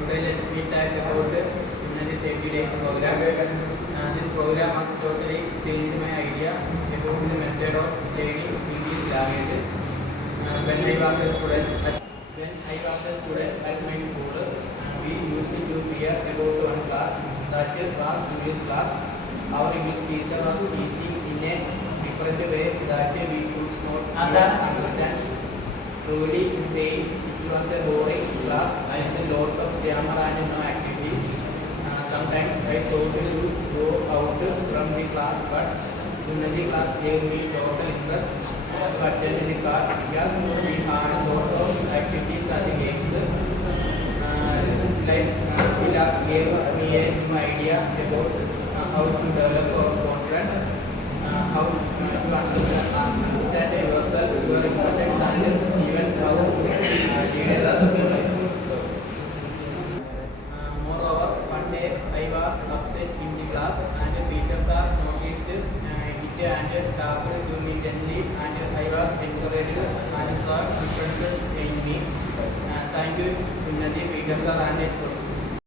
Today let me talk about Unity 30 days program. This program has totally changed my idea about the method of learning English language. When I was a student at my school, we used to hear about one class that was English class. Our English teacher was teaching in a different way that we could not understand. Truly saying it was a boring class and a lot of grammar and no activities. Sometimes I thought to go out from the class, but Unity class gave me total interest to attend the class because we had a lot of activities and games. The class gave me a new idea about how to develop our confidence, how to understand yourself, your importance, and even how to lead others in life. Moreover, one day I was upset in the class, and the teachers are noticed it and talked to me gently, and I was encouraged and saw differences in me. Thank you, Unity, teachers, and